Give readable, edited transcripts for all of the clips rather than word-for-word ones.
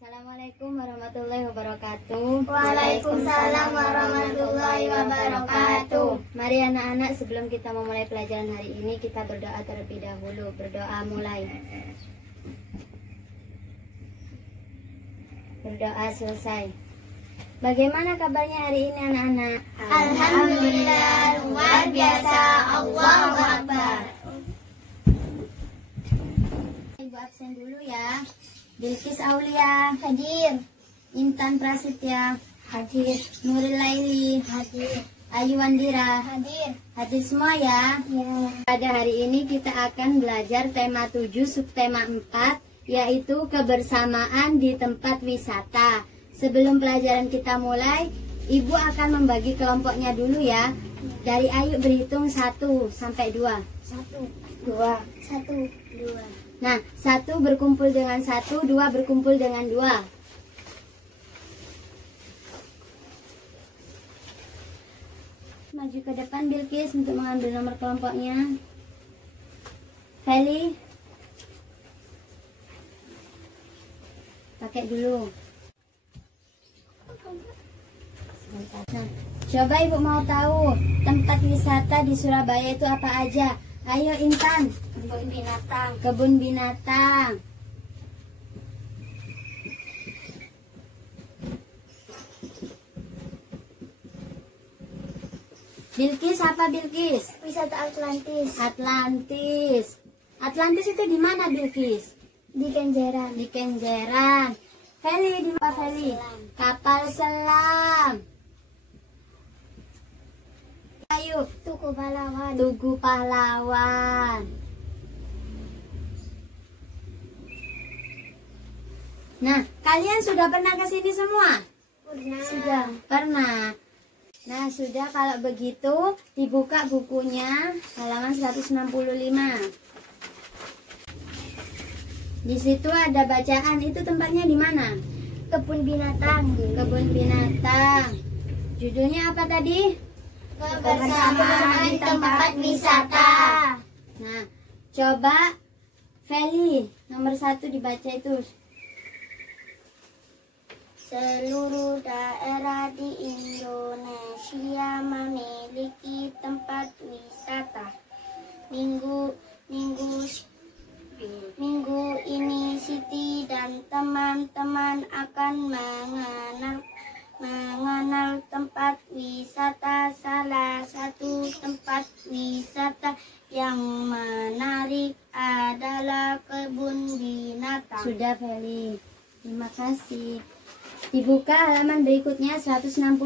Assalamualaikum warahmatullahi wabarakatuh. Waalaikumsalam warahmatullahi wabarakatuh. Mari anak-anak, sebelum kita memulai pelajaran hari ini, kita berdoa terlebih dahulu. Berdoa mulai. Berdoa selesai. Bagaimana kabarnya hari ini anak-anak? Alhamdulillah, luar biasa. Allahu Akbar. Ibu absen dulu ya. Bilqis Aulia Hadir. Intan Prasetya Hadir. Nuril Laili Hadir. Ayu Wandira Hadir. hadir semua ya. Ya. Pada hari ini kita akan belajar tema 7 subtema 4, yaitu kebersamaan di tempat wisata. Sebelum pelajaran kita mulai, Ibu akan membagi kelompoknya dulu ya. Dari Ayu berhitung 1 sampai 2. 1, 2, 1, 2. Nah, 1 berkumpul dengan 1, 2 berkumpul dengan 2. Maju ke depan Bilqis untuk mengambil nomor kelompoknya. Feli, pakai dulu. Nah, coba Ibu mau tahu tempat wisata di Surabaya itu apa aja? Ayo Intan. Kebun binatang. Kebun binatang. Bilqis apa Bilqis? Wisata Atlantis. Atlantis. Atlantis itu di mana Bilqis? Di Kenjeran. Di Kenjeran. Feli di mana Feli? Kapal selam. Ayo, Tugu Pahlawan. Tugu Pahlawan. Nah, kalian sudah pernah ke sini semua? Pernah. Sudah. Pernah. Nah, sudah, kalau begitu dibuka bukunya halaman 165. Di situ ada bacaan. Itu tempatnya di mana? Kebun binatang. Kebun binatang. Judulnya apa tadi? Kebersamaan di tempat wisata. Nah, coba Feli nomor 1 dibaca itu. Seluruh daerah di Indonesia memiliki tempat wisata. Minggu ini Siti dan teman-teman akan mengenal tempat wisata. Salah satu tempat wisata yang menarik adalah kebun binatang. Sudah Feli. Terima kasih. Dibuka halaman berikutnya 166.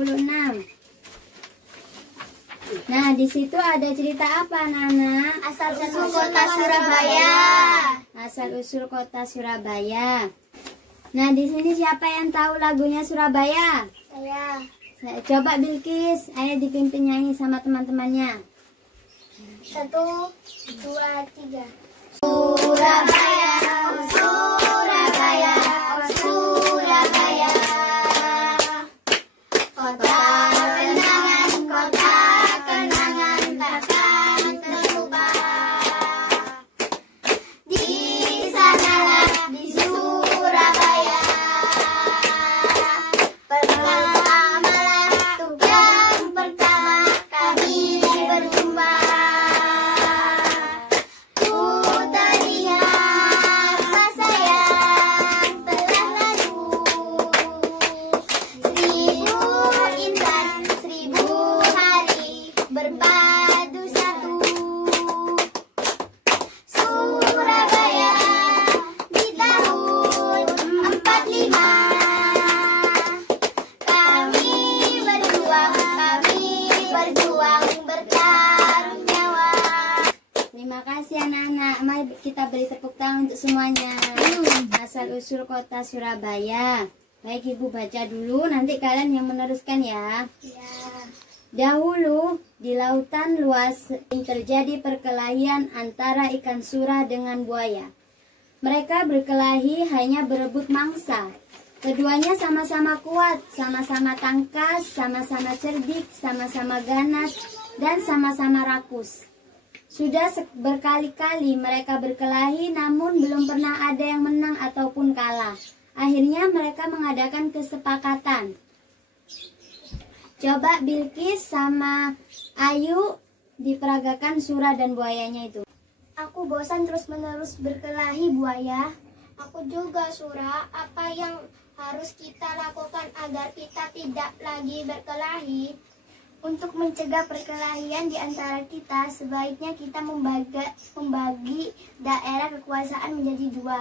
Nah, di situ ada cerita apa, Nana? Asal-usul kota Surabaya. Asal-usul kota Surabaya. Nah, di sini siapa yang tahu lagunya Surabaya? Saya. Coba Bilqis, ayo dipimpin nyanyi sama teman-temannya. 1, 2, 3. Surabaya, oh Surabaya, oh Surabaya. Kota kenangan takkan terlupa. Di sanalah di Surabaya. Yang pertama kami berjumpa. Ku teringat masa yang telah lalu. 1000 insan, 1000 hari berpadu satu. Surabaya di tahun 45. Kami berjuang bertaruh nyawa. Terima kasih anak-anak. Mari kita beri tepuk tangan untuk semuanya. Asal-usul kota Surabaya. Baik, Ibu baca dulu, nanti kalian yang meneruskan ya. Ya. Dahulu, di lautan luas terjadi perkelahian antara ikan sura dengan buaya. Mereka berkelahi hanya berebut mangsa. Keduanya sama-sama kuat, sama-sama tangkas, sama-sama cerdik, sama-sama ganas, dan sama-sama rakus. Sudah berkali-kali mereka berkelahi, namun belum pernah ada yang menang ataupun kalah. Akhirnya mereka mengadakan kesepakatan. Coba Bilqis sama Ayu diperagakan Sura dan buayanya itu. Aku bosan terus-menerus berkelahi buaya. Aku juga, Sura. Apa yang harus kita lakukan agar kita tidak lagi berkelahi? Untuk mencegah perkelahian di antara kita, sebaiknya kita membagi daerah kekuasaan menjadi dua.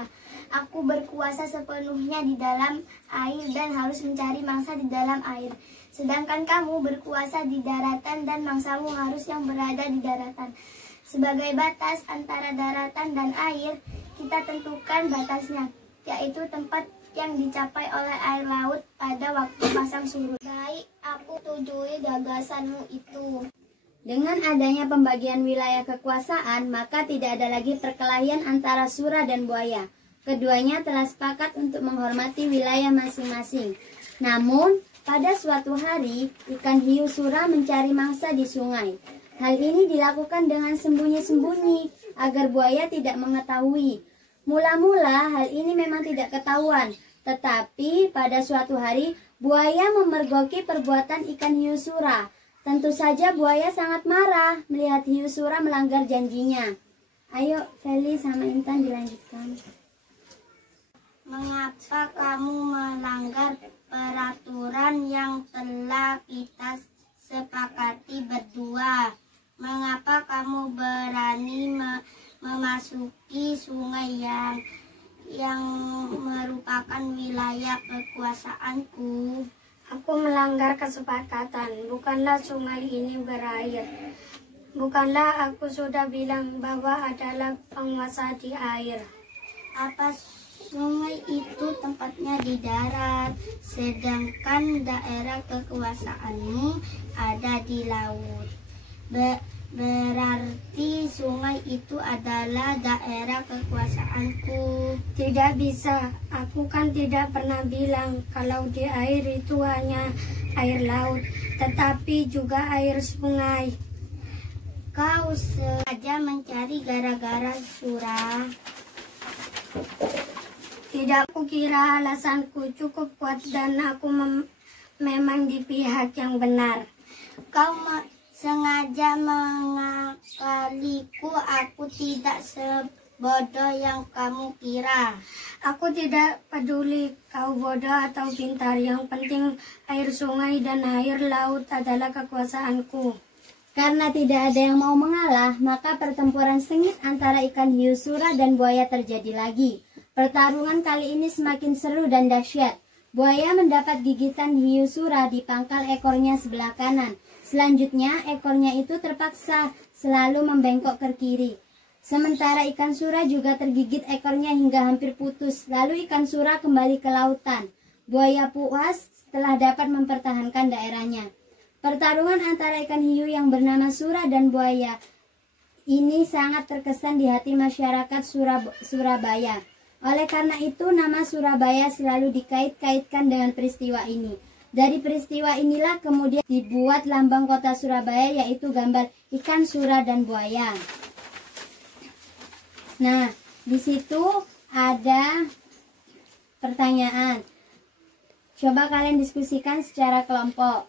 Aku berkuasa sepenuhnya di dalam air dan harus mencari mangsa di dalam air. Sedangkan kamu berkuasa di daratan dan mangsamu harus yang berada di daratan. Sebagai batas antara daratan dan air, kita tentukan batasnya, yaitu tempat yang dicapai oleh air laut pada waktu pasang surut. Baik, aku setujui gagasanmu itu. Dengan adanya pembagian wilayah kekuasaan, maka tidak ada lagi perkelahian antara Sura dan buaya. Keduanya telah sepakat untuk menghormati wilayah masing-masing. Namun, pada suatu hari, ikan hiu Sura mencari mangsa di sungai. Hal ini dilakukan dengan sembunyi-sembunyi agar buaya tidak mengetahui. Mula-mula hal ini memang tidak ketahuan, tetapi pada suatu hari buaya memergoki perbuatan ikan hiu Sura. Tentu saja buaya sangat marah melihat hiu Sura melanggar janjinya. Ayo Feli sama Intan dilanjutkan. Mengapa kamu melanggar peraturan yang telah kita sepakati berdua? Mengapa kamu berani memasuki sungai yang merupakan wilayah kekuasaanku? Aku melanggar kesepakatan, bukanlah sungai ini berair. Bukanlah aku sudah bilang bahwa adalah penguasa di air. Apa sungai itu tempatnya di darat, sedangkan daerah kekuasaanmu ada di laut. Berarti sungai itu adalah daerah kekuasaanku. Tidak bisa, aku kan tidak pernah bilang kalau di air itu hanya air laut, tetapi juga air sungai. Kau sengaja mencari gara-gara, Sura. Tidak, kukira alasanku cukup kuat dan aku memang di pihak yang benar. Kau sengaja mengakaliku. Aku tidak sebodoh yang kamu kira. Aku tidak peduli kau bodoh atau pintar. Yang penting air sungai dan air laut adalah kekuasaanku. Karena tidak ada yang mau mengalah, maka pertempuran sengit antara ikan hiu Sura dan buaya terjadi lagi. Pertarungan kali ini semakin seru dan dahsyat. Buaya mendapat gigitan hiu Sura di pangkal ekornya sebelah kanan. Selanjutnya, ekornya itu terpaksa selalu membengkok ke kiri. Sementara ikan Sura juga tergigit ekornya hingga hampir putus. Lalu ikan Sura kembali ke lautan. Buaya puas setelah dapat mempertahankan daerahnya. Pertarungan antara ikan hiu yang bernama Sura dan buaya ini sangat terkesan di hati masyarakat Surabaya. Oleh karena itu, nama Surabaya selalu dikait-kaitkan dengan peristiwa ini. Dari peristiwa inilah kemudian dibuat lambang kota Surabaya, yaitu gambar ikan Sura dan buaya. Nah, di situ ada pertanyaan. Coba kalian diskusikan secara kelompok.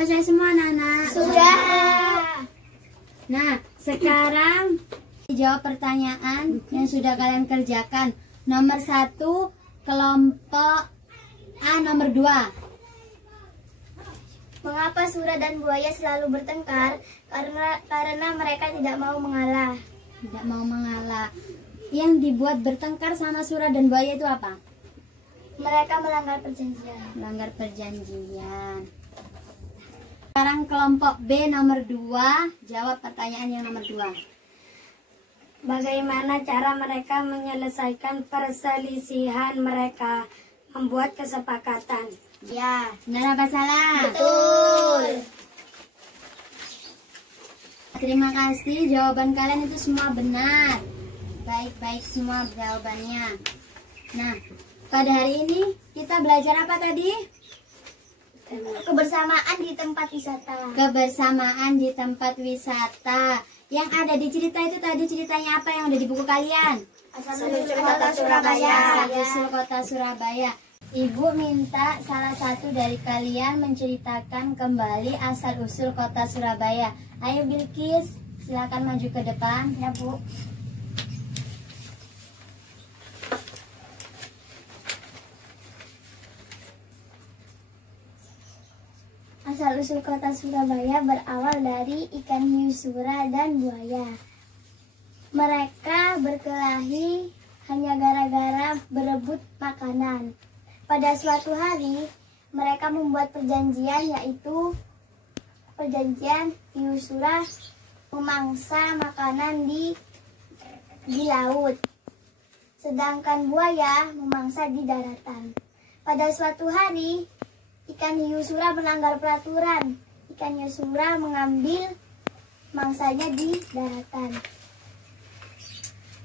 Selesai semua, anak-anak? Sudah. Nah, sekarang jawab pertanyaan yang sudah kalian kerjakan. Nomor 1, kelompok A, nomor 2. Mengapa Sura dan buaya selalu bertengkar? Karena mereka tidak mau mengalah. Tidak mau mengalah. Yang dibuat bertengkar sama Sura dan buaya itu apa? Mereka melanggar perjanjian. Melanggar perjanjian. Sekarang kelompok B nomor 2, jawab pertanyaan yang nomor 2. Bagaimana cara mereka menyelesaikan perselisihan mereka? Membuat kesepakatan. Ya, Benar apa salah? betul. Terima kasih, jawaban kalian itu semua benar. Baik-baik semua jawabannya. Nah, pada hari ini kita belajar apa tadi? Kebersamaan di tempat wisata. Kebersamaan di tempat wisata. Yang ada di cerita itu tadi ceritanya apa yang ada di buku kalian? Asal-usul Kota Surabaya. Asal-usul Kota Surabaya. Ibu minta salah satu dari kalian menceritakan kembali asal-usul Kota Surabaya. Ayo Bilkis, silakan maju ke depan. Ya Bu. Asal-usul Kota Surabaya berawal dari ikan hiu sura dan buaya. Mereka berkelahi hanya gara-gara berebut makanan. Pada suatu hari, mereka membuat perjanjian, yaitu perjanjian hiu sura memangsa makanan di laut, sedangkan buaya memangsa di daratan. Pada suatu hari, ikan hiu sura melanggar peraturan. Ikan hiu sura mengambil mangsanya di daratan.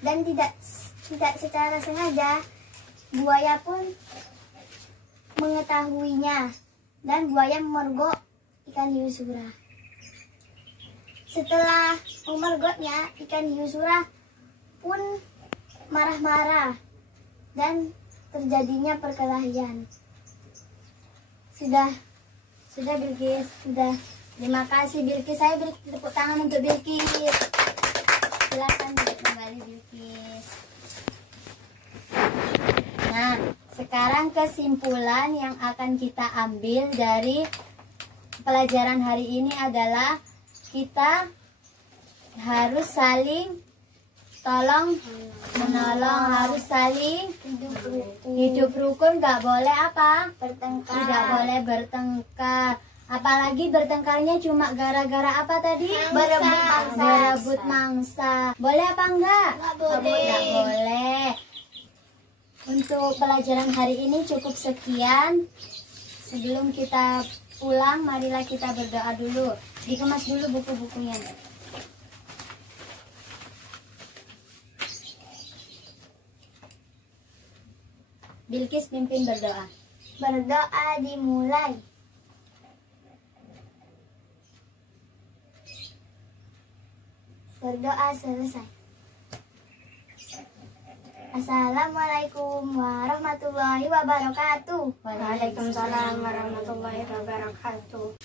Dan tidak secara sengaja, buaya pun mengetahuinya. Dan buaya memergok ikan hiu sura. Setelah memergoknya, ikan hiu sura pun marah-marah. Dan terjadinya perkelahian. Sudah Bilkis, sudah. Terima kasih Bilkis. Saya beri tepuk tangan untuk Bilkis. Silakan duduk kembali Bilkis. Nah, sekarang kesimpulan yang akan kita ambil dari pelajaran hari ini adalah kita harus saling tolong menolong, harus saling hidup rukun, nggak boleh apa? Bertengkar. Tidak boleh bertengkar. Apalagi bertengkarnya cuma gara-gara apa tadi? Berebut mangsa. Boleh apa enggak? Nggak boleh. Nggak boleh. Untuk pelajaran hari ini cukup sekian. Sebelum kita pulang, marilah kita berdoa dulu. Dikemas dulu buku-bukunya. Bilkis pimpin berdoa. Berdoa dimulai. Berdoa selesai. Assalamualaikum warahmatullahi wabarakatuh. Waalaikumsalam warahmatullahi wabarakatuh.